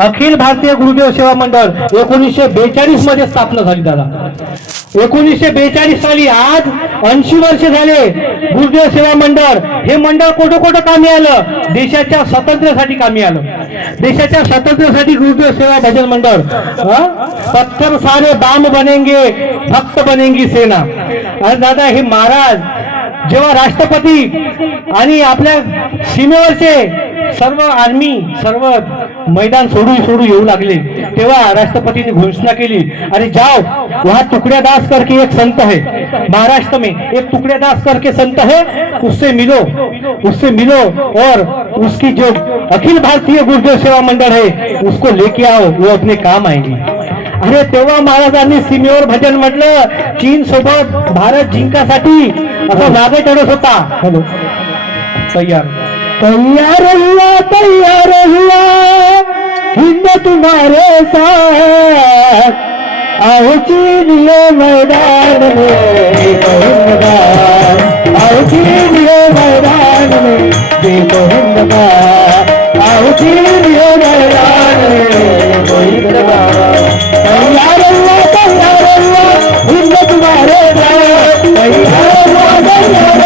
अखिल भारतीय गुरुदेव सेवा मंडळ 1942 मध्ये स्थापना झाली दादा. 1942 साली आज 80 वर्ष झाले गुरुदेव सेवा मंडळ. हे मंडळ कुठं कुठं कामी आलं? देशाच्या स्वातंत्र्यासाठी कामी आलं. देशाच्या स्वातंत्र्यासाठी गुरुदेव सेवा भजन मंडळ. पत्थर सारे बाम बनेंगे, भक्त बनेंगी सेना. आणि दादा हे महाराज जेव्हा राष्ट्रपती आणि आपल्या सीमेवरचे सर्व आर्मी सर्व मैदान सोडून येऊ लागले, तेव्हा राष्ट्रपतीने घोषणा केली, अरे जाओ वहां टुकड़े दास करके एक संत है महाराष्ट्र में, एक टुकड़े दास करके संत है, उससे मिलो और उसकी जो अखिल भारतीय गुरुदेव सेवा मंडळ है उसको लेके आओ, वो अपने काम आएगी. अरे तेव्हा महाराजांनी सीमेवर भजन म्हटलं. चीन सोबत भारत जिंकासाठी असं मागे चढत होता. हॅलो, तैयार हुआ हिंद तुम्हारे साथ, आओ चीनिए मैदान में देखो हिंदबाद, आओ चीनिए मैदान में देखो हिंदबाद, आओ चीनिए मैदान में देखो हिंदबाद. तैयार हुआ हिंद तुम्हारे साथ, तैयार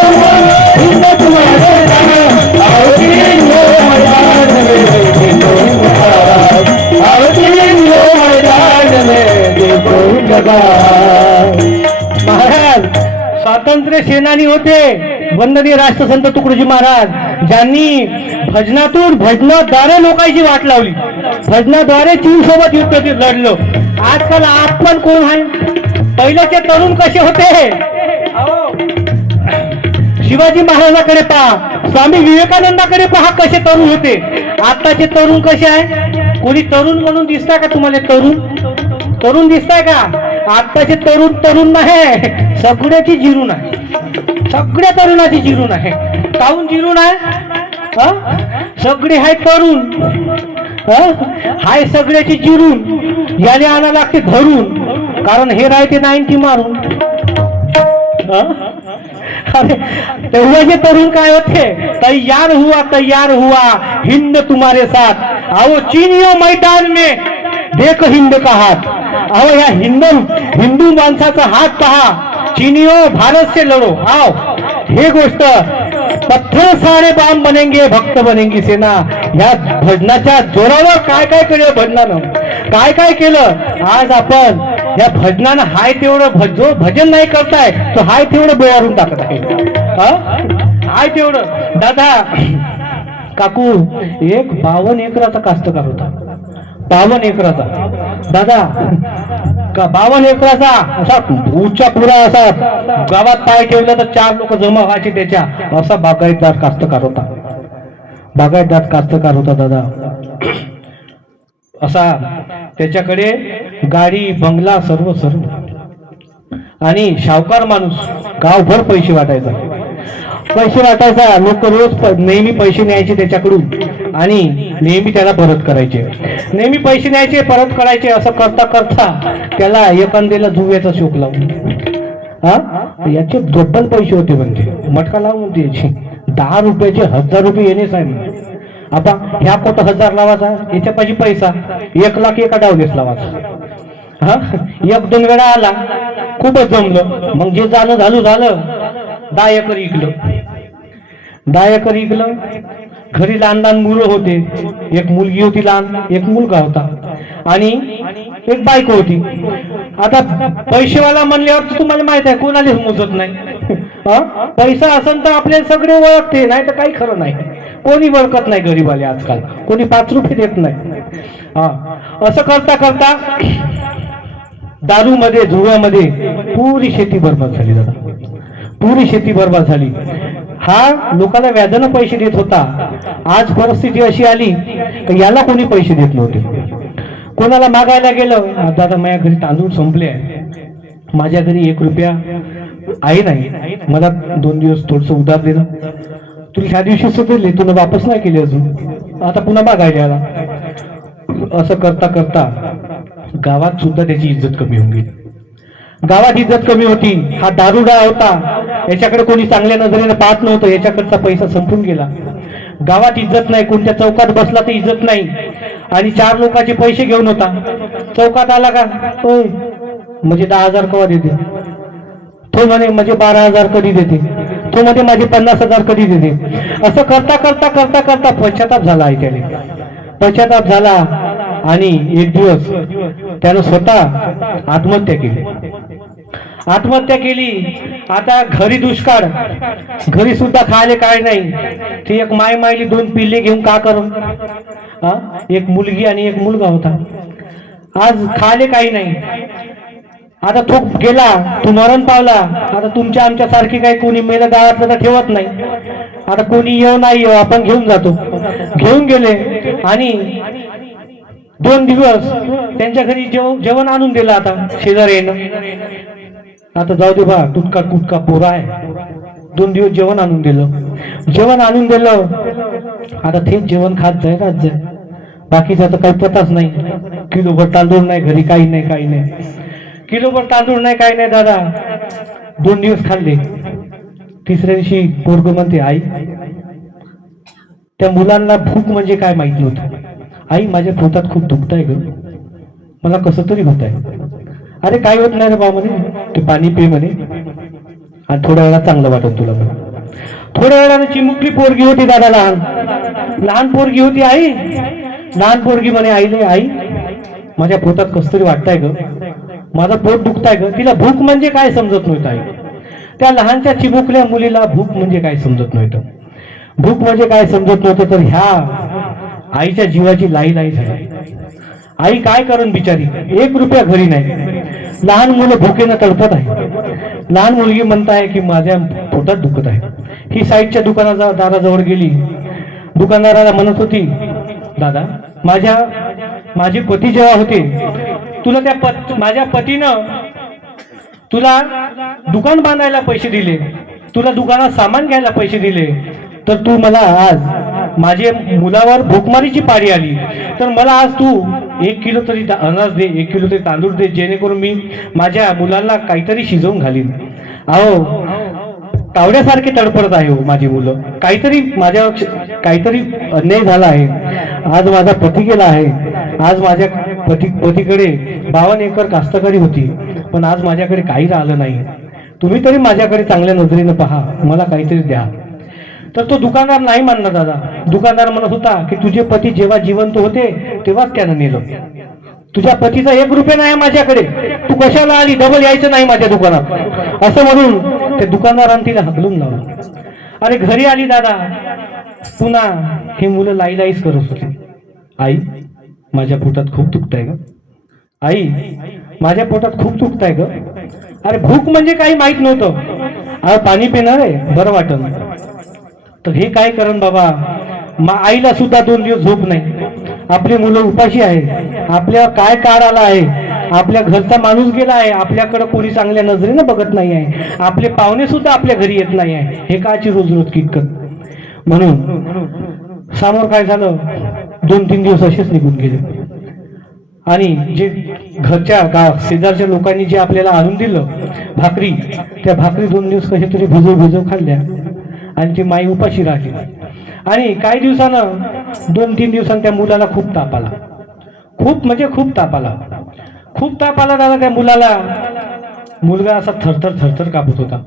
हुआ हिंद तुम्हारे साथ, आओ चीनिए मैदान में देखो हिंदबाद, आओ चीनिए मैदान में देखो हिंदबाद. महाराज स्वातंत्र्य सेनानी होते, वंदनीय राष्ट्रसंत तुकडोजी महाराज, ज्यांनी भजनाद्वारे लोकांची वाट लावली, भजनाद्वारे चीन सोबत युद्ध लढलो. आजकाल आपण कोण आहे? पहिल्याचे तरुण कसे होते? शिवाजी महाराजांकडे पहा, स्वामी विवेकानंदाकडे पहा, कसे तरुण होते. आताचे तरुण कसे आहे? कोणी तरुण म्हणून दिसताय का तुम्हाला? तरुण दिसताय का? आताचे तरुण नाही, सगळ्याची जिरून आहे, सगळ्या तरुणाची जिरून आहे. काहून जिरून आहे? सगळे हाय तरुण, हाय सगळ्याची जिरून, याने आणा लागते धरून, कारण हे राहते 90 मारून. तेव्हा जे तरुण काय होते? तैयार हुआ हिंद तुम्हारे साथ, आओ चीनियो मैदान में देख हिंद का हाथ. अहो या हिंदू माणसाचा हात पहा, चीनियो भारत से लढो, आओ. हे गोष्ट पत्थर सारे बाम बनेंगे, भक्त बनेंगी सेना. या भजनाच्या जोरावर काय केलं भजनानं, काय केलं. आज आपण या भजनानं हाय तेवढं जो भजन नाही करताय तो हाय तेवढं बेवारून टाकत आहे. हाय तेवढं. दादा काकू एक 52 एकराचा कास्तकार होता, 52 एकराचा. दादा 52 एकराचा असा उच्चा पुरा, असा गावात पाय ठेवलं तर 4 लोक जमा व्हायचे त्याच्या, असा बागायतदार कास्तकार होता दादा. असा त्याच्याकडे गाडी बंगला सर्व आणि शावकार माणूस, गावभर पैसे वाटायचा. लोक रोज नेहमी पैसे न्यायचे त्याच्याकडून आणि नेहमी त्याला परत करायचे, नेहमी पैसे न्यायचे परत करायचे. असं करता करता त्याला एखाद्याला जुव्याचा शोक लावून याचे डबल पैसे होते म्हणते, मटका लावून म्हणते याची 10 रुपयाचे 1000 रुपये येणे साहेब. आता ह्या कोटा 1000 लावायचा, याच्या पाशी पैसा 1 लाख एका डावलेस लावायचा. 1-2 वेळा आला, खूपच जमलं. मग जे झालं 10 एकर इकलं. घरी लहान मुलं होते, एक मुलगी होती लहान, एक मुलगा होता आणि एक बायको होती. आता पैसेवाला म्हणल्यावर तुम्हाला माहित आहे कोणालाच मोजत नाही. पैसा असेल तर आपल्याला सगळे ओळखते, नाही तर काही खरं नाही. कोणी ओळखत नाही गरीबाले आजकाल, कोणी 5 रुपये देत नाही. असं करता दारूमध्ये जुव्यामध्ये पुरी शेती बरबाद झाली दादा, पुरी शेती बरबाद झाली. हा लोकांना व्याजानं पैसे देत होता. आज परिस्थिती अशी आली की याला कोणी पैसे देत नव्हते. कोणाला मागायला गेलं, दादा माझ्या घरी तांदूळ संपले आहे, माझ्या घरी 1 रुपया आहे नाही, मला 2 दिवस थोडस उधार दे ना. तुला ह्या दिवशी दिले, तुला वापस नाही केले अजून, आता पुन्हा मागायला आला. असं करता गावात सुद्धा त्याची इज्जत कमी होऊन गेली. गावात इज्जत कमी होती. हा दारुडा होता, याच्याकडे कोणी चांगल्या नजरेने पाहत नव्हतं, याच्याकडचा पैसा संपून गेला. गावात इज्जत नाही, कोणत्या चौकात बसला तर इज्जत नाही, आणि 4 लोकांचे पैसे घेऊन होता. चौकात आला का, होय म्हणजे 10,000 कवा देते, तो म्हणे म्हणजे 12,000 कधी देते, तो म्हणे माझे 50,000 कधी देते. असं करता करता करता करता पश्चाताप झाला आहे त्याने, पश्चाताप झाला आणि एक दिवस त्यानं स्वतः आत्महत्या केली. आत्महत्या केली. आता घरी दुष्काळ, घरी सुद्धा खायला काय नाही. ती एक मायली 2 पिल्ले घेऊन का करू, एक मुलगी आणि एक मुलगा होता. आज खायला काही नाही. आता तो गेला, तू मरण पावला. आता तुमच्या आमच्या सारखी काही कोणी मेलं गावातलं तर ठेवत नाही. आता कोणी येऊ नाही येऊ, आपण घेऊन जातो. घेऊन गेले आणि 2 दिवस त्यांच्या घरी जेवण आणून दिलं. आता शेजारी येणं, आता जाऊ दे बा, तुटका कुटका पोरा आहे. 2 दिवस जेवण आणून दिलं. जेवण आणून दिलं, आता तेच जेवण खात जाय खात जाय. बाकीचा तर काही पताच नाही. किलोभर तांदूळ नाही घरी, काही नाही काही नाही. किलोभर तांदूळ नाही काही नाही दादा. 2 दिवस खाल्ले. तिसऱ्या दिवशी पोरग म्हणते, आई, त्या मुलांना भूक म्हणजे काय माहित नव्हतं. आई, माझ्या पोटात खूप दुखत आहे ग, मला कसं तरी होत आहे. अरे काय होत नाही रे बा म्हणे, ते पाणी पे म्हणे आणि थोड्या वेळात चांगलं वाटत तुला म्हणे. थोड्या वेळाने चिमुकली पोरगी होती दादा, लहान पोरगी होती. आई, लहान पोरगी म्हणे आईले, आई माझ्या पोटात कसं तरी वाटतंय ग, माझं पोट दुखताय ग. तिला भूक म्हणजे काय समजत नव्हतं. आई, त्या लहानच्या चिमुकल्या मुलीला भूक म्हणजे काय समजत नव्हतं. भूक म्हणजे काय समजत नव्हतं. तर ह्या आईच्या जीवाची लाई झाली. आई काय करून बिचारी, 1 रुपया घरी नाही. लहान मुलं भुकेनं तडपत आहे. लहान मुलगी म्हणत आहे की माझ्या पोटात दुखत आहे. ही साईडच्या दाराजवळ गेली. दुकानदाराला म्हणत होती, दादा, माझे पती जेव्हा होते, तुला माझ्या पतीनं तुला दुकान बांधायला पैसे दिले, तुला दुकानात सामान घ्यायला पैसे दिले, तर तू मला आज माझ्या मुलावर भूकमारीची पाळी आली, तर मला आज तू 1 किलो तरी अनाज दे, 1 किलो तरी तांदूळ दे, जेणेकरून मी माझ्या मुलांना काहीतरी शिजवून घालीन. अहो, तावड्यासारखे तडफडत आहे हो माझी मुलं. काहीतरी माझ्यावर काहीतरी अन्याय झाला आहे. आज माझा पती गेला आहे. आज माझ्या पतीकडे 52 एकर कास्तकारी होती, पण आज माझ्याकडे काही राहिलं नाही. तुम्ही तरी माझ्याकडे चांगल्या नजरेनं पहा, मला काहीतरी द्या. तर तो दुकानदार नाही मानणार दादा. दुकानदार म्हणत होता की तुझे पती जेव्हा जिवंत होते तेव्हाच त्यानं नेलं. तुझ्या पतीचा 1 रुपया नाही माझ्याकडे, तू कशाला आली, डबल यायचं नाही माझ्या दुकानात, असं म्हणून त्या दुकानदाराने तिला हकलून लावलं. अरे घरी आली दादा, पुन्हा हे मुलं लाईलाईच करत होते. आई, माझ्या पोटात खूप दुखतंय ग. आई, माझ्या पोटात खूप दुखतंय ग. अरे भूक म्हणजे काही माहित नव्हतं. अरे पाणी पिणार आहे, बरं वाटलं. तर हे काय करण बाबा, आईला सुद्धा 2 दिवस झोप नाही. आपली मुलं उपाशी आहे, आपल्यावर काय काळ आला आहे, आपल्या घरचा माणूस गेला आहे, आपल्याकडे कोणी चांगल्या नजरेनं बघत नाही आहे, आपले पाहुणे सुद्धा आपल्या घरी येत नाही आहे. हे काची रोज किटकत. म्हणून समोर काय झालं, 2-3 दिवस असेच निघून गेले. आणि जे घरच्या शेजारच्या लोकांनी जे आपल्याला आणून दिलं भाकरी, त्या भाकरी 2 दिवस कशा तरी भिजव खाल्ल्या आणि ती माई उपाशी राहिली. आणि काही दिवसानं 2-3 दिवसांनी त्या मुलाला खूप ताप आला. खूप म्हणजे खूप ताप आला. खूप ताप आला दादा त्या मुलाला. मुलगा असा थरथर कापत होता.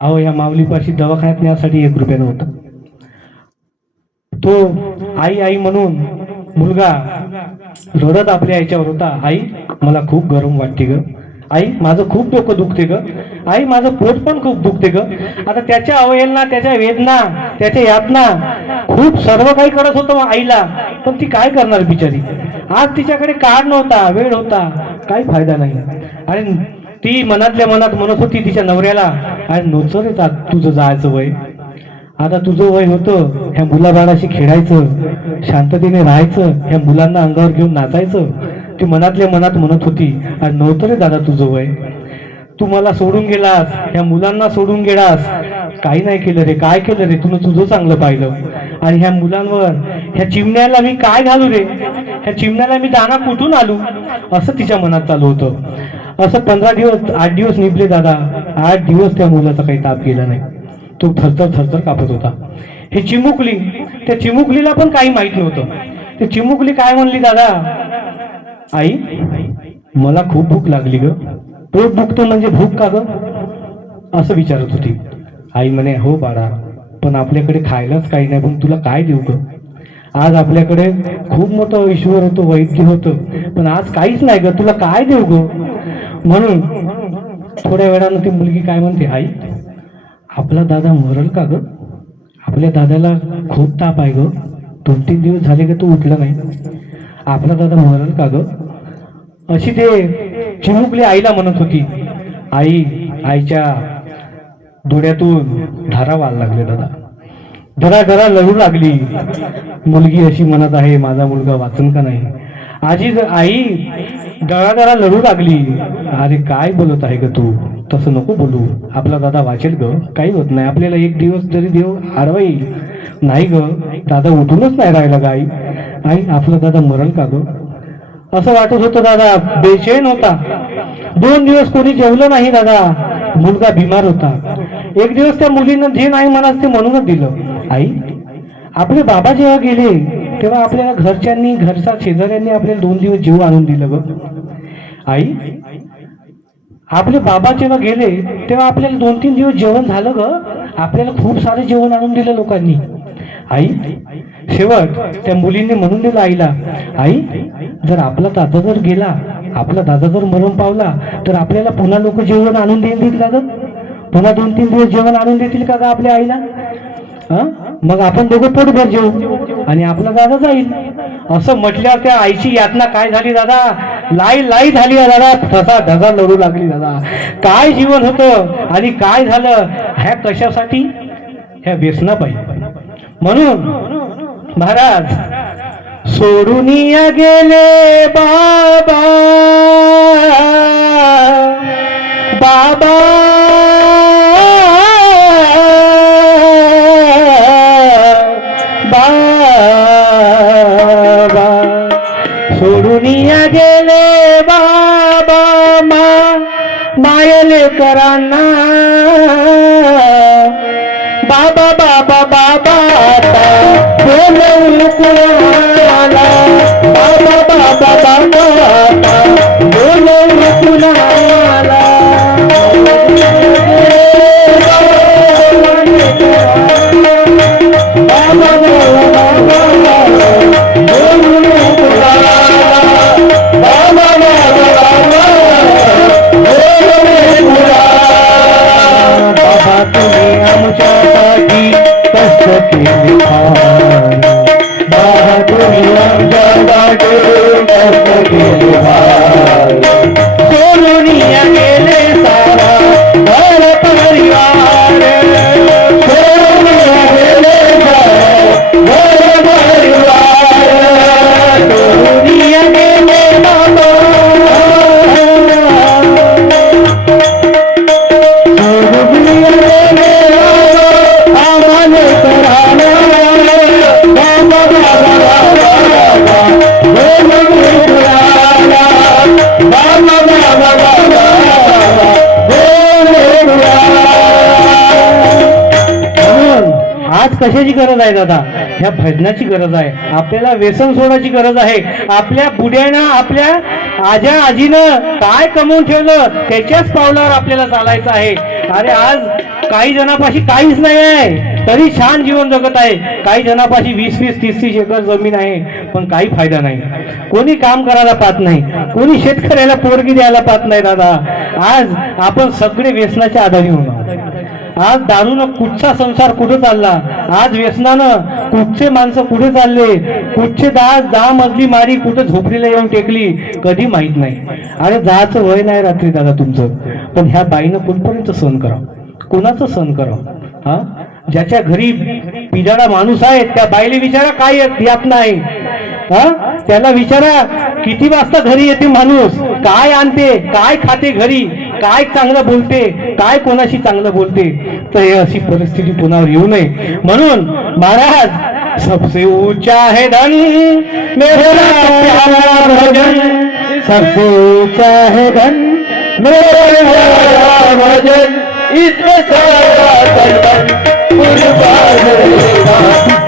अहो, या माऊलीपाशी दवाखान्यात नेण्यासाठी 1 रुपया नव्हता. तो आई म्हणून मुलगा रडत आपल्या आईच्यावर होता. आई, मला खूप गरम वाटते ग. आई, माझं खूप डोकं दुखते ग. आई, माझं पोट पण खूप दुखते ग. आता त्याच्या अवहेलना, त्याच्या वेदना, त्याच्या यातना खूप सर्व काही करत होतं आईला, पण ती काय करणार बिचारी. आज तिच्याकडे काळ नव्हता, वेळ होता, काही फायदा नाही. आणि ती मनातल्या मनात म्हणत होती तिच्या नवऱ्याला, आणि नोचर येतात, तुझं जायचं वय, आता तुझं वय होतं ह्या मुलाबाळाशी खेळायचं, शांततेने राहायचं, ह्या मुलांना अंगावर घेऊन नाचायचं. ती मनातल्या मनात म्हणत होती, आणि नव्हतं रे दादा तुझं वय, तू मला सोडून गेलास, ह्या मुलांना सोडून गेलास, काही नाही केलं रे. काय केलं रे, तुझं चांगलं पाहिलं, आणि ह्या मुलांवर, ह्या चिमण्याला मी काय घालू रे, ह्या चिमण्याला मी दाना कुठून आणू, असं तिच्या मनात चालू होतं. असं 15 दिवस 8 दिवस निघले दादा. 8 दिवस त्या मुलाचा काही ताप गेला नाही. तो थरथर कापत होता. हे चिमुकली, त्या चिमुकलीला पण काही माहित नव्हतं. ते चिमुकली काय म्हणली, दादा आई मला खूप भूक लागली ग. पोट दुखतो म्हणजे भूक का ग, असं विचारत होती. आई म्हणे, हो बाळा, पण आपल्याकडे खायलाच काही नाही, पण तुला काय देऊ ग. आज आपल्याकडे खूप मोठं ईश्वर होतं, वैद्य होतं, पण आज काहीच नाही ग, तुला काय देऊ ग. म्हणून थोड्या वेळानं ती मुलगी काय म्हणते, आई आपला दादा मरल का ग. आपल्या दादाला खूप ताप आहे ग, 2-3 दिवस झाले ग तू उठला नाही. आपला दादा मरल का ग, अशी ते चिमुकली आईला म्हणत होती. आईच्या डोळ्यातून धारा व्हायला लागले दादा, धरा धरा लढू लागली. मुलगी अशी म्हणत आहे, माझा मुलगा वाचन का नाही. आई दळादळा लढू लागली. अरे काय बोलत आहे ग तू, तसं नको बोलू, आपला दादा वाचेल ग, काही होत नाही, आपल्याला एक दिवस जरी देव आडवा येईल. नाही ग, दादा उठूनच नाही राहिला ग. आई आपला दादा मरल का ग, असं वाटत होतं. दादा बेचैन होता. 2 दिवस कोणी जेवलं नाही दादा. मुलगा बिमार होता. एक दिवस त्या मुलीनं जे नाही म्हणाल ते म्हणूनच दिलं. आई आपले बाबा जेव्हा गेले तेव्हा आपल्याला घरच्यांनी, घरच्या शेजाऱ्यांनी आपल्याला 2 दिवस जेवण आणून दिलं ग. आई आपले बाबा जेव्हा गेले तेव्हा आपल्याला 2-3 दिवस जेवण झालं ग, आपल्याला खूप सारे जेवण आणून दिलं लोकांनी. आई शेवट त्या मुलीने म्हणून दिलं आईला, आई जर आपला दादा जर गेला, आपला दादा जर मरण पावला, तर आपल्याला पुन्हा लोक जेवण आणून देतील का ग, पुन्हा 2-3 दिवस जेवण आणून देतील का ग आपल्या आईला. मग आपण दोघं पोटभर जेवू आणि आपला दादा जाईल. असं म्हटल्यावर त्या आईची यातना काय झाली दादा, लाई झाली दादा, ठसा ढसा लढू लागली दादा. काय जीवन होतं आणि काय झालं, ह्या कशासाठी, ह्या व्यसनापायी. म्हणून महाराज सोडून गेले बाबा, बाबा बाबा सोडून गेले बाबा, मायले करांना. बाबा बाबा बाबा बोलू कुणाला, बाबा बाबा बाबा बोलू कुणाला. कशाची गरज आहे दादा, ह्या भजनाची गरज आहे. आपल्याला व्यसन सोडायची गरज आहे. आपल्या बुड्यानं, आपल्या आजा आजीनं काय कमवून ठेवलं त्याच्याच पावलावर आपल्याला चालायचं आहे. अरे आज काही जणांपाशी काहीच नाही आहे तरी छान जीवन जगत आहे. काही जणांपाशी 20-20, 30-30 एकर जमीन आहे पण काही फायदा नाही. कोणी काम करायला पाहत नाही, कोणी शेतकऱ्याला पोरगी द्यायला पाहत नाही दादा. आज आपण सगळे व्यसनाच्या आधारी होणार. आज दारूनं कुठचा संसार कुठं चालला, आज व्यसनानं कुठचे माणसं कुठे चालले, कुठचे 10 मजली मारी कुठं झोपडीला येऊन टेकली कधी माहित नाही. अरे जायचं वय नाही रात्री दादा तुमचं, पण ह्या बाईनं कुठपर्यंत सहन करा, कोणाचं सहन करा. ज्याच्या घरी पिजाडा माणूस आहे त्या बाईले विचारा काय यात नाही. त्याला विचारा किती वाजता घरी येते माणूस, काय आणते, काय खाते घरी, काय चांगलं बोलते, काय कोणाशी चांगलं बोलते. तर हे अशी परिस्थिती पुन्हा येऊ नये म्हणून महाराज सबसे ऊंचा है धन मेरा प्यारा भजन, सबसे ऊंचा है धन मेरा प्यारा भजन, इसमें सारा तन कुर्बान रहेगा,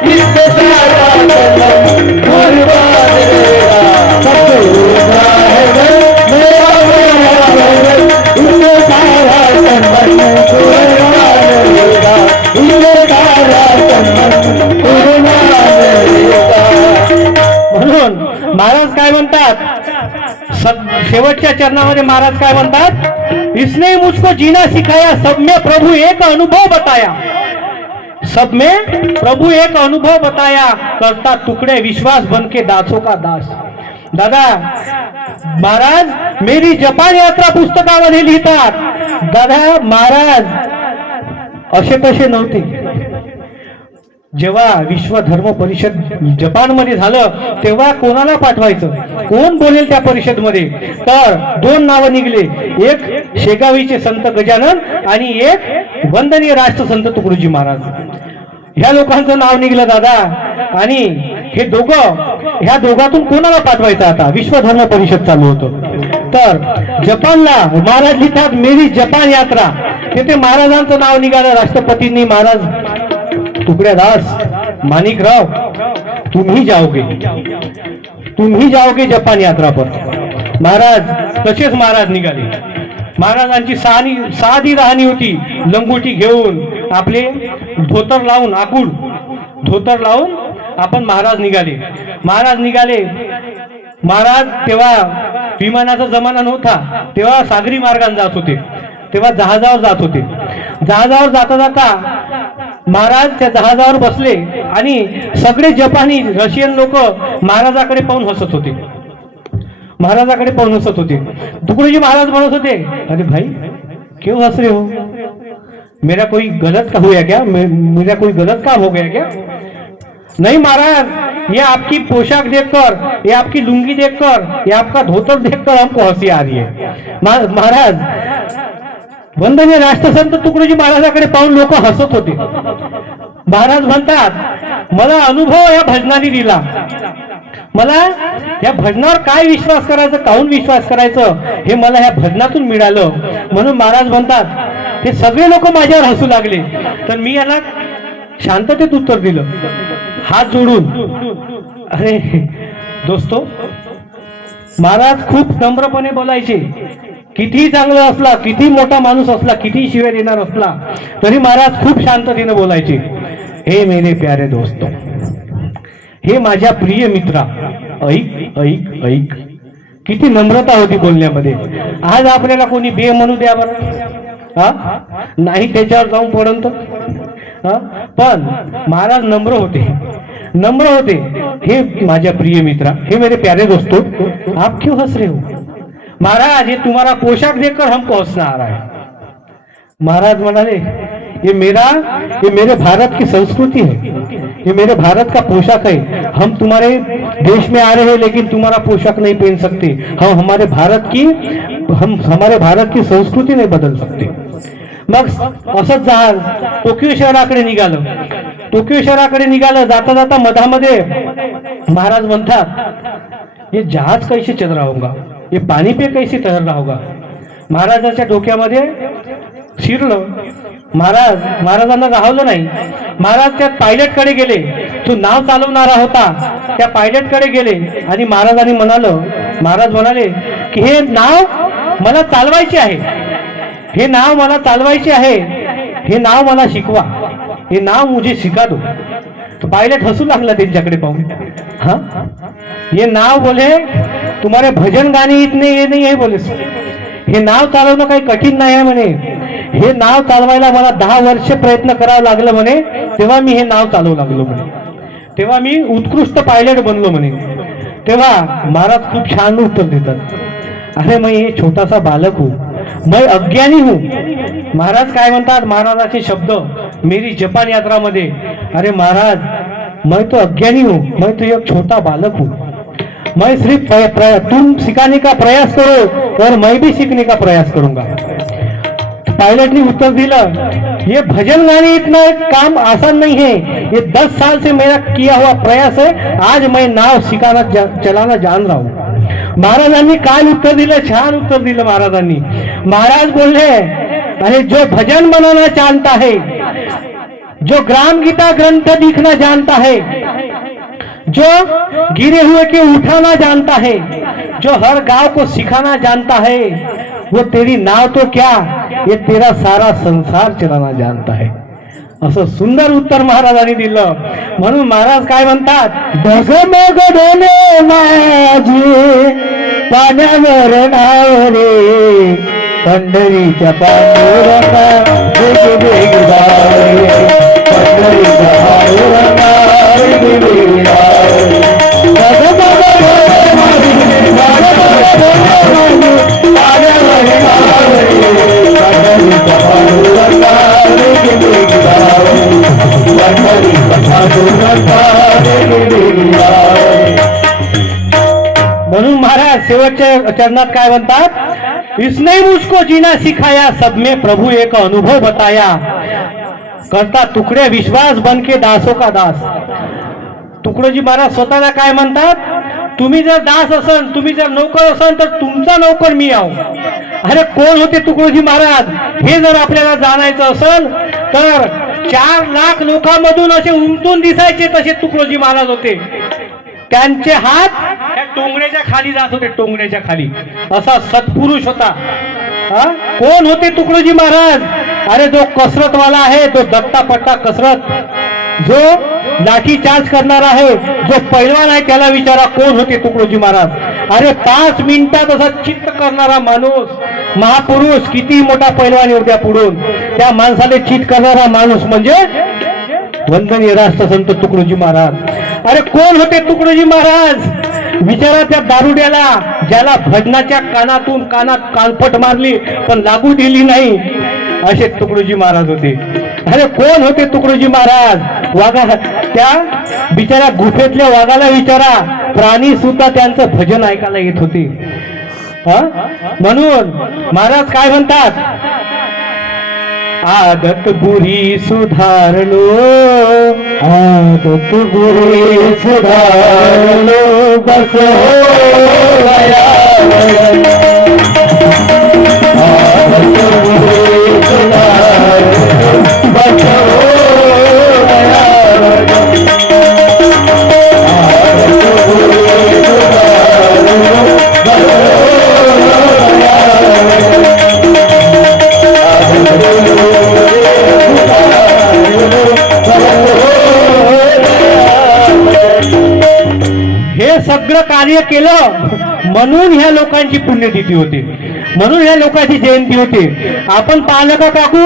इससे सारा जन्म कुर्बान रहेगा। सबसे ऊंचा है मेरा वतन, इससे सारा जन्म कुर्बान रहेगा, इससे सारा जन्म कुर्बान रहेगा। म्हणून महाराज काय म्हणतात, शेवटच्या चरणामध्ये महाराज काय म्हणतात, इसने मुझको जीना सिखाया, सब में प्रभु एक अनुभव बताया, सब में प्रभु एक अनुभव बताया, करता टुकड़े विश्वास बन के दासों का दास। दादा महाराज मेरी जपान यात्रा पुस्तकामध्ये लिहितात, दादा महाराज असे तसे नव्हते। जेव्हा विश्व धर्म परिषद जपानमध्ये झालं तेव्हा कोणाला पाठवायचं, कोण बोलेल त्या परिषदमध्ये, तर दोन नावं निघले, एक शेगावीचे संत गजानन आणि एक वंदनीय राष्ट्रसंत तुकडोजी महाराज। ह्या लोकांचं नाव निघलं दादा, आणि हे दोघं, ह्या दोघातून कोणाला पाठवायचं आता, विश्व धर्म परिषद चालू होतं। तर जपानला महाराज लिहितात मेरी जपान यात्रा, तिथे महाराजांचं नाव निघालं, राष्ट्रपतींनी महाराज टुकड़ेदास माणिकराव तुम्ही जाओगे जपान यात्रा पर। महाराज तसेच महाराज निघाले, महाराजांची साधी राहणी होती, लंगोटी घेऊन आपले धोतर लावून, आकुड धोतर लावून आपण महाराज निघाले। महाराज तेव्हा विमानाचा जमाना नव्हता, तेव्हा सागरी मार्गाने जात होते, तेव्हा जहाजावर जात होते। जहाजावर जाता जाता महाराज त्या जहाजावर बसले आणि सगळे जपानी रशियन लोक महाराजाकडे पाहून हसत होते, महाराजाकडे पाहून हसत होते। तुकडोजी महाराज म्हणत होते, अरे भाई क्यों हंस रहे हो, मेरा कोई गलत हुआ क्या, मेरा कोई गलत काम हो गया क्या? नहीं महाराज, ये आपकी पोशाक देखकर, ये आपकी लुंगी देखकर, ये आपका धोतर देखकर हमको हंसी आ रही है। महाराज वंदनीय राष्ट्रसंत तुकडोजी महाराजाकडे पाहून लोक हसत होते। महाराज म्हणतात मला अनुभव या भजनाने दिला, मला या भजनावर काय विश्वास करायचं, काहून विश्वास करायचं हे मला या भजनातून मिळालं। म्हणून महाराज म्हणतात हे सगळे लोक माझ्यावर हसू लागले, तर मी याला शांततेत उत्तर दिलं, हात जोडून। अरे दोस्तो, महाराज खूप नम्रपणे बोलायचे, किती चांगला असला, किती मोठा माणूस असला, किती शिव्या देणार असला तरी महाराज खूप शांततेने बोलायचे। हे मेरे प्यारे दोस्तो, हे माझ्या प्रिय मित्रा, ऐक ऐक ऐक, किती नम्रता होती बोलण्यामध्ये। आज आपल्याला कोणी बे म्हणू द्या बरं, हा नाही त्याच्यावर जाऊन पडंत, पण महाराज नम्र होते। हे माझ्या प्रिय मित्रा, हे मेरे प्यारे दोस्तों, आप क्यों हंस रहे हो? महाराज ये तुम्हारा पोशाक देखकर हमको हंसना आ रहा है। महाराज म्हणाले ये मेरे भारत की संस्कृति है, ये मेरे भारत का पोशाक है। हम तुम्हारे देश में आ रहे हैं लेकिन तुम्हारा पोशाक नहीं पहन सकते, हम हमारे भारत की संस्कृती नहीं बदल सकते। मग असंच जहाज टोकियो शहराकडे निघालं। जाता जाता मधामध्ये महाराज म्हणतात ये जहाज कैसे चल रहा होगा, ये पाणी पे कैसे तैर रहा होगा। महाराजांच्या डोक्यामध्ये शिरलं। महाराजांना राहवलं नाही। महाराज त्या पायलट कडे गेले, तो नाव चालवणारा होता, त्या पायलट कडे गेले आणि महाराज म्हणाले की हे नाव मला चालवायचे आहे, हे नाव मला शिकवा, हे नाव मुझे सिखा दो। तो पायलट हसू लागला त्यांच्याकडे पाहून। हाँ ये नाव बोले तुम्हारे भजन गाणे इतने ये नहीं है बोले, हे नाव चालवणं काही कठीण नाही आहे म्हणे, हे नाव चालवायला मला 10 वर्ष प्रयत्न करावं लागलं म्हणे, तेव्हा मी हे नाव चालवू लागलो म्हणे, तेव्हा मी उत्कृष्ट पायलट बनलो म्हणे। तेव्हा महाराज खूप छान उत्तर देतात, अरे मैं ये छोटा सा बालक हूँ, मैं अज्ञानी हूँ। महाराज काय म्हणतात, महाराजाचे शब्द मेरी जपान यात्रा मध्ये, अरे महाराज मैं तो अज्ञानी हूँ, मैं तो एक छोटा बालक हूँ, मैं सिर्फ तुम सिखाने का प्रयास करो और मैं भी सीखने का प्रयास करूंगा। पायलट ने उत्तर दिलं, ये भजन गाने इतना काम आसान नहीं है, ये 10 साल से मेरा किया हुआ प्रयास है, आज मैं नाव सिखाना चलाना जान रहा हूँ। महाराजांनी काय उत्तर दिलं, छान उत्तर दिलं महाराजांनी। महाराज बोलले, अरे जो भजन बनाना जानता है जो ग्राम गीता ग्रंथ लिखना जानता है, जो गिरे हुए के उठाना जानता है, जो हर गांव को सिखाना जानता है, वो तेरी नाव तो क्या, ये तेरा सारा संसार चलाना जानता है. असं सुंदर उत्तर महाराजांनी दिलं. म्हणून महाराज काय म्हणतात, डगमग डोले माझे पाण्यावर नाव रे, पंढरीच्या पांडुरंगा वेग वेग धावरे, पंढरीच्या पांडुरंगा वेग वेग धावरे. डगमग डोले माझे पाण्यावर नाव रे, पंढरीच्या पांडुरंगा वेग वेग धावरे, पंढरीच्या पांडुरंगा वेग वेग धावरे. म्हणून महाराज शेवटच्या चरणात काय म्हणतात, इसने मुझको जीना सिखाया, सब में प्रभु एक अनुभव बताया, करता तुकडे विश्वास बन के दासों का दास. तुकडोजी महाराज स्वतःला काय म्हणतात, तुम्ही जर दास असन, तुम्ही जर नौकर असन, तर तुमचा नौकर मी आहो. अरे कोण होते तुकडोजी महाराज, हे जर आपल्याला जाणायचं असेल तर 4 लाख लोकांमधून असे उमटून दिसायचे तसे तुकडोजी महाराज होते. त्यांचे हात त्या टोंगड्याच्या खाली जात होते, टोंगड्याच्या खाली. असा सत्पुरुष होता. कोण होते तुकडोजी महाराज, अरे जो कसरतवाला आहे, तो दट्टापट्टा कसरत, जो लाठी चार्ज करणार आहे, जो पैलवान आहे, त्याला विचारा कोण होते तुकडोजी महाराज. अरे 5 मिनिटात असा चित्त करणारा माणूस, महापुरुष, किती मोठा पैलवान येऊ द्या पुढून, त्या माणसाने चित्त करणारा माणूस म्हणजे वंदनीय राष्ट्रसंत तुकडोजी महाराज. अरे कोण होते तुकडोजी महाराज, विचारा त्या दारुड्याला, ज्याला भजनाच्या कानातून कानात कालपट मारली पण लागू दिली नाही, असे तुकडोजी महाराज होते. अरे कोण होते तुकडोजी महाराज, वाघा, त्या बिचारा गुफेतल्या वाघाला विचारा, प्राणी सुद्धा त्यांचं भजन ऐकायला येत होते. म्हणून महाराज काय म्हणतात, आदत बुरी सुधारलो, आदत बुरी सुधारलो, बस आदत बुरी सुधारलो, बस सगळं कार्य केलं म्हणून ह्या लोकांची पुण्यतिथी होती, म्हणून ह्या लोकांची जयंती होती. आपण पाहिलं का काकू,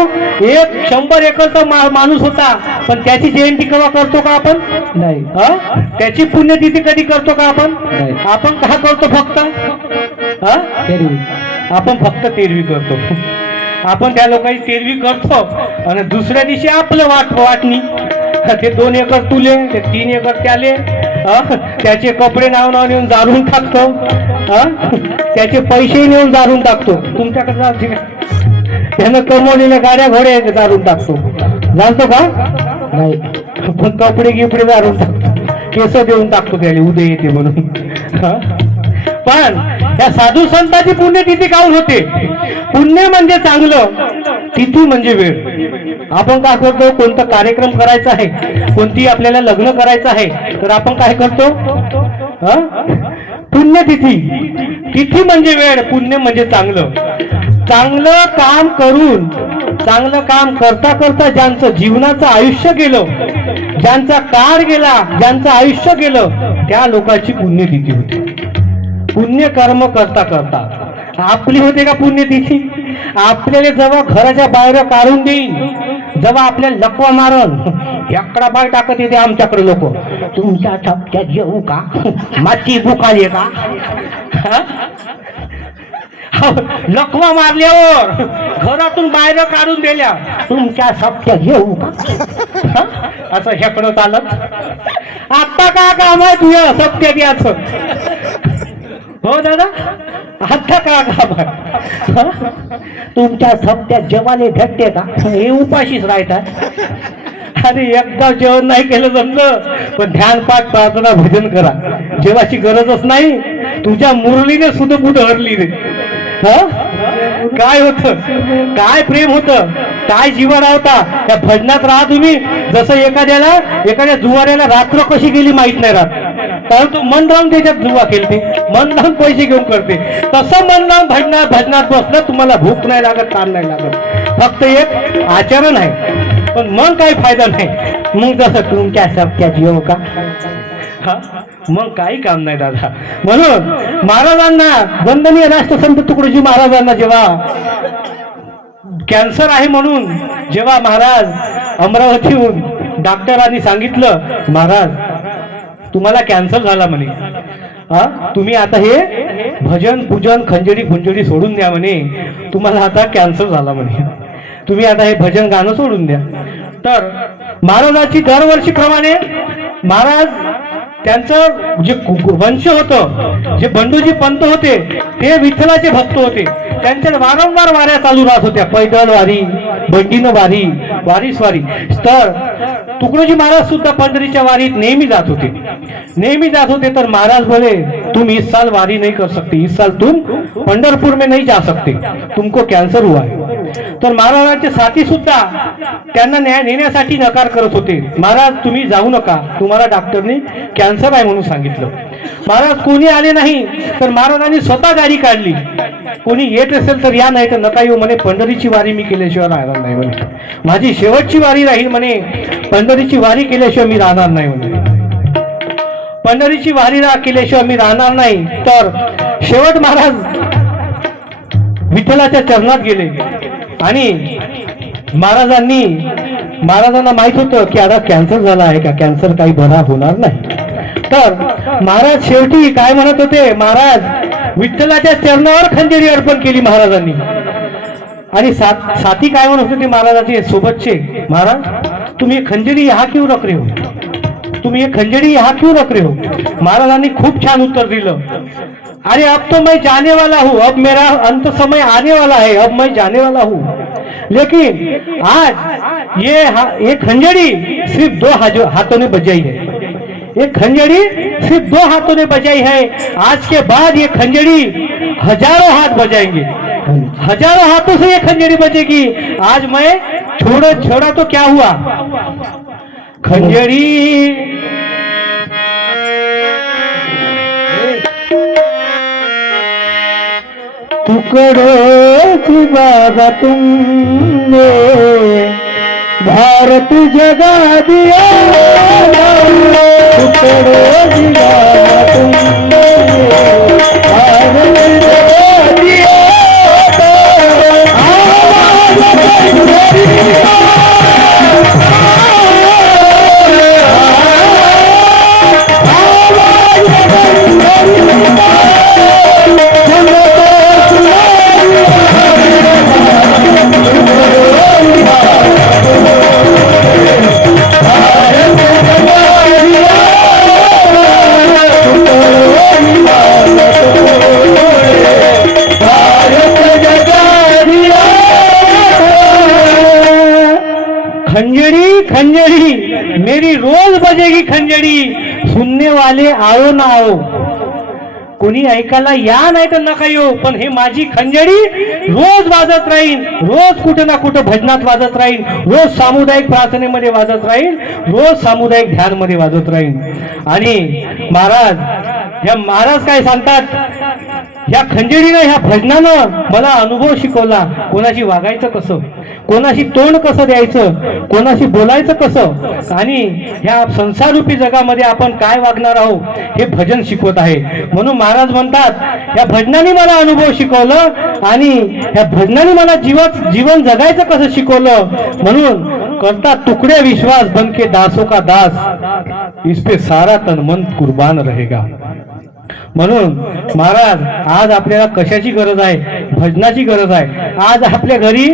100 एकरचा माणूस होता, पण त्याची जयंती केव्हा करतो का आपण, नाही. त्याची पुण्यतिथी कधी करतो का आपण, आपण का करतो फक्त, आपण फक्त तेरवी करतो. आपण त्या लोकांची तेरवी करतो आणि दुसऱ्या दिवशी आपलं वाटणी, ते 2 एकर तुले, ते 3 एकर त्याले, त्याचे कपडे नाव नेऊन जाळून टाकतो, त्याचे पैसे नेऊन जाळून टाकतो. तुमच्याकडे त्यानं कमवलेल्या गाड्या घोड्या जाळून टाकतो, जाणतो का, नाही. पण कपडे गिपडे जाळून टाकतो, केस देऊन टाकतो त्याला, उद्या येते म्हणून. पण या साधू संतांची पुण्यतिथी काऊन होते, पुण्य म्हणजे चांगलं, तिथी म्हणजे वेळ. आपण काय करतो, कोणता कार्यक्रम करायचा आहे, कोणती आपल्याला लग्न करायचं आहे, तर आपण काय करतो, पुण्यतिथी. तिथी म्हणजे वेळ, पुण्य म्हणजे चांगलं. चांगलं काम करून, चांगलं काम करता करता ज्यांचं जीवनाचं आयुष्य गेलं, ज्यांचा काळ गेला, ज्यांचं आयुष्य गेलं, त्या लोकांची पुण्यतिथी होती. पुण्यकर्म करता करता आपली होते का पुण्यतिथी. आपल्याला जेव्हा घराच्या बाहेर काढून देईन, जेव्हा आपल्याला लकवा मारण, याकडा बाय टाकत येते आमच्याकडे लोक, तुमच्या ठपक्यात येऊ का, माती बुकाले का, लकवा मारल्यावर घरातून बाहेर काढून दिल्या, तुमच्या सप्त्यात येऊ का, असं हेकडं चालत. आता का काम आहे तुझ्या सप्त्यात याचं, हो दादा, आता का काम आहे, तुमच्या सप्त्यात जेवाने भेटते का, हे उपाशीच राहतात. अरे एकदा जेवण नाही केलं जमलं, पण ध्यानपाठ प्रार्थना भजन करा, जेवाची गरजच नाही. तुझ्या मुरलीने सुद्धा पुढे हरली रे. काय होत, काय प्रेम होत, काय जीवन होता त्या भजनात राहा तुम्ही. जसं एखाद्या जुवाऱ्याला रात्र कशी गेली माहित नाही राहत, कारण तो मन लावून त्याच्यात जुवा खेळते, मन लावून पैसे घेऊन करते. तसं मन लावून भजनात बसलं तुम्हाला भूक नाही लागत, ताण नाही लागत, फक्त एक आचरण आहे, पण मग काही फायदा नाही. मग जसं तुमच्या सबक्या जीव का, मग काही काम नाही दादा. म्हणून महाराजांना, वंदनीय राष्ट्रसंत तुकडोजी महाराजांना जेव्हा कॅन्सर आहे म्हणून जेव्हा महाराज अमरावतीहून डॉक्टरांनी सांगितलं, महाराज तुम्हाला कॅन्सर झाला म्हणे, तुम्ही आता हे भजन पूजन खंजडी खुंजडी सोडून द्या म्हणे, तुम्हाला आता कॅन्सर झाला म्हणे, तुम्ही आता हे भजन गाणं सोडून द्या. तर महाराजांची दरवर्षीप्रमाणे महाराज त्यांचं जे वंश होतं, जे बंडूजी पंत होते ते विठ्ठलाचे भक्त होते, त्यांच्या वारंवार वाऱ्या चालू राहत होत्या, पैदल वारी, बंडीनं वारी, वारीस्वारी. तर तुकडोजी महाराज सुद्धा पंढरीच्या वारीत नेहमी जात होते. तर महाराज बोले, तुम इस साल वारी नहीं कर सकते, इस साल तुम पंढरपूर में नहीं जा सकते, तुमको कैंसर हुआ है. तर महाराजांचे साथी सुद्धा त्यांना न्याय नेण्यासाठी नकार करत होते. महाराज तुम्ही जाऊ नका, तुम्हाला डॉक्टरने कॅन्सर आहे म्हणून सांगितलं. महाराज कोणी आले नाही, तर महाराजांनी स्वतः गाडी काढली, कोणी येत असेल तर या, नाही तर नका येऊ म्हणे, पंढरीची वारी मी केल्याशिवाय राहणार नाही म्हणे, माझी शेवटची वारी राहील म्हणे, पंढरीची वारी केल्याशिवाय मी राहणार नाही म्हणे, पंढरीची वारी केल्याशिवाय मी राहणार नाही. तर शेवट महाराज विठ्ठलाच्या चरणात गेले आणि महाराजांना माहित होतं की आता कॅन्सर झाला आहे का, कॅन्सर काही बरा होणार नाही. तर महाराज शेवटी काय म्हणत होते, महाराज विठ्ठलाच्या चरणावर खंजरी अर्पण केली महाराजांनी. आणि साथी काय म्हणत होते महाराजाचे सोबतचे, महाराज तुम्ही खंजरी यहाँ क्यों रख रहे हो, तुम्ही ये खंजरी यहाँ क्यों रख रहे हो. महाराजांनी खूप छान उत्तर दिलं, अरे अब तो मैं जाने वाला हूँ, अब मेरा अंत समय आने वाला है, अब मैं जाने वाला हूँ, लेकिन आज ये खंजरी सिर्फ 2 हाथों ने बजाई है, ये खंजरी सिर्फ 2 हाथों ने बजाई है, आज के बाद ये खंजरी हजारों हाथ बजाएंगे, हजारों हाथों से ये खंजरी बजेगी. आज मैं छोड़ा तो क्या हुआ, खंजरी टुकड़ों की बाबा तुमने भारत जगा दिया, टुकड़ों की बाबा तुमने भारत जगा दिया. खंजरी मेरी रोज बजेगी खंजरी, सुनने वाले आओ ना आओ, कोणी ऐकायला या नाही तर नका येऊ, पण हे माझी खंजरी रोज वाजत राहील, रोज कुठे ना कुठे भजनात वाजत राहील, रोज सामुदायिक प्रार्थनेमध्ये वाजत राहील, रोज सामुदायिक ध्यानमध्ये वाजत राहील. आणि महाराज काय सांगतात, ह्या खंजरीनं, ह्या भजनानं मला अनुभव शिकवला, कोणाशी वागायचं कसं, कोणाशी तोंड कसं द्यायचं, कोणाशी बोलायचं कसं, आणि ह्या संसाररूपी जगामध्ये आपण काय वागणार आहोत हे भजन शिकवत आहे. म्हणून महाराज म्हणतात, या भजनाने मला अनुभव शिकवलं आणि ह्या भजनाने मला जीवन जगायचं कसं शिकवलं. म्हणून करता टुकड़े विश्वास बनके दासों का दास, इस पे सारा तन मन कुर्बान रहेगा. म्हणून महाराज आज आपल्याला कशाची गरज आहे, भजनाची गरज आहे. आज आपल्या घरी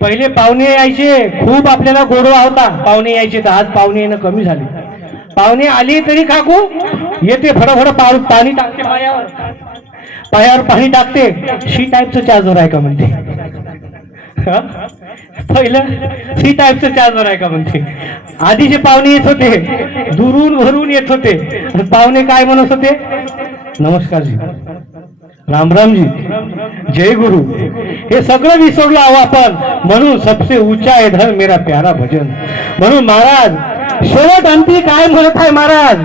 पहिले पाहुणे यायचे, खूप आपल्याला गोडवा होता, पाहुणे यायचे, तर आज पाहुणे येणं कमी झाले. पाहुणे आली तरी काकू येते, फडफड पाणी टाकते, पायावर पाणी टाकते, शी टाईपचं चार्जर आहे का म्हणते, पहिलं सी टाईपचं चार्जर आहे का म्हणते. आधीचे पाहुणे येत होते, दुरून भरून येत होते, पाहुणे काय म्हणत होते, नमस्कार जी, राम राम जी, जय गुरु, हे सगळं विसरलो आहो आपण. म्हणून सबसे ऊंचा है धर्म मेरा प्यारा भजन. म्हणून महाराज शेवट अंती काय म्हणत आहे महाराज,